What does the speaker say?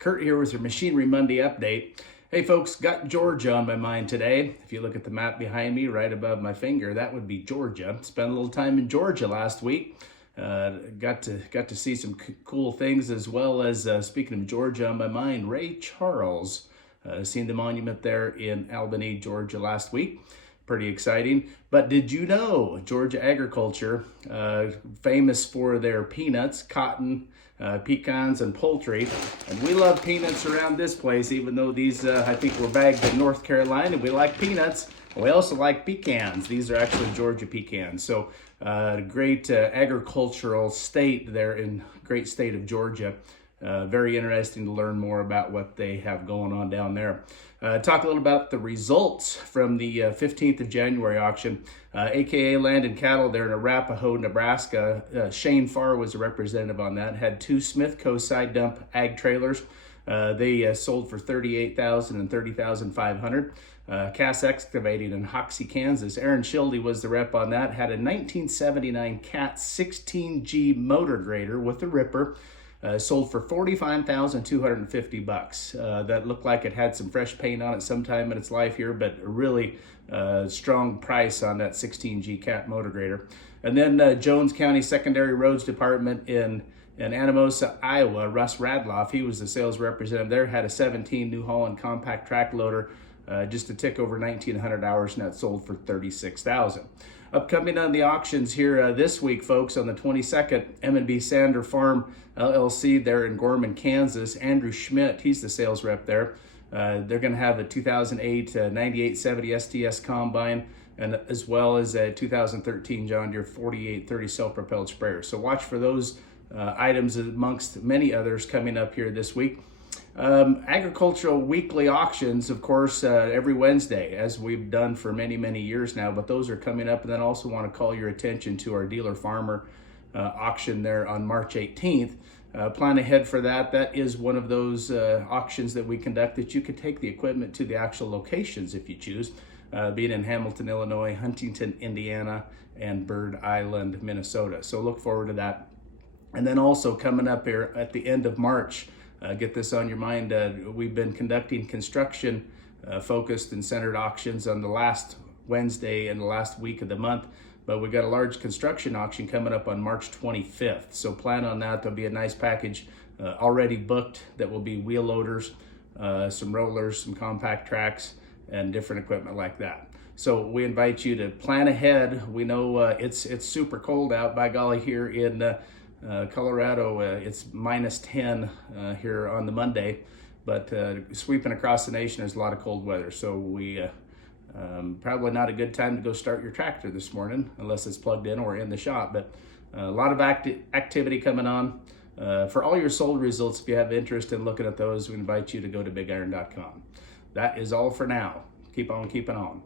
Kurt here with your Machinery Monday update. Hey folks, got Georgia on my mind today. If you look at the map behind me, right above my finger, that would be Georgia. Spent a little time in Georgia last week. Got to see some cool things, as well as speaking of Georgia on my mind, Ray Charles. Seen the monument there in Albany, Georgia last week. Pretty exciting. But did you know Georgia agriculture, famous for their peanuts, cotton, pecans, and poultry. And we love peanuts around this place, even though these, I think, were bagged in North Carolina. We like peanuts. We also like pecans. These are actually Georgia pecans. So great agricultural state there in great state of Georgia. Very interesting to learn more about what they have going on down there. Talk a little about the results from the 15th of January auction. AKA Land and Cattle there in Arapahoe, Nebraska. Shane Farr was a representative on that. Had two Smithco side dump ag trailers. They sold for $38,000 and $30,500. Cass Excavating in Hoxie, Kansas. Aaron Schilde was the rep on that. Had a 1979 Cat 16G motor grader with a ripper. Sold for $45,250. That looked like it had some fresh paint on it sometime in its life here, but a really strong price on that 16G Cat motor grader. And then Jones County Secondary Roads Department in Anamosa, Iowa, Russ Radloff, he was the sales representative there, had a 17 New Holland compact track loader, just a tick over 1,900 hours, and that sold for $36,000. Upcoming on the auctions here this week, folks, on the 22nd, M&B Sander Farm LLC there in Gorman, Kansas. Andrew Schmidt, he's the sales rep there. They're going to have a 2008 9870 STS combine, and as well as a 2013 John Deere 4830 self-propelled sprayer. So watch for those items amongst many others coming up here this week. Agricultural weekly auctions, of course, every Wednesday, as we've done for many years now, but those are coming up. And then also want to call your attention to our dealer farmer auction there on March 18th. Plan ahead for that. That is one of those auctions that we conduct that you could take the equipment to the actual locations if you choose, being in Hamilton, Illinois, Huntington, Indiana, and Bird Island, Minnesota. So look forward to that. And then also coming up here at the end of March, get this on your mind, we've been conducting construction focused and centered auctions on the last Wednesday and the last week of the month, but we've got a large construction auction coming up on March 25th. So plan on that. There'll be a nice package already booked that will be wheel loaders, some rollers, some compact tracks, and different equipment like that. So we invite you to plan ahead. We know it's super cold out, by golly, here in Colorado. It's minus 10 here on the Monday, but sweeping across the nation, there's a lot of cold weather. So we probably not a good time to go start your tractor this morning unless it's plugged in or in the shop, but a lot of activity coming on. For all your sold results, if you have interest in looking at those, we invite you to go to bigiron.com. That is all for now. Keep on keeping on.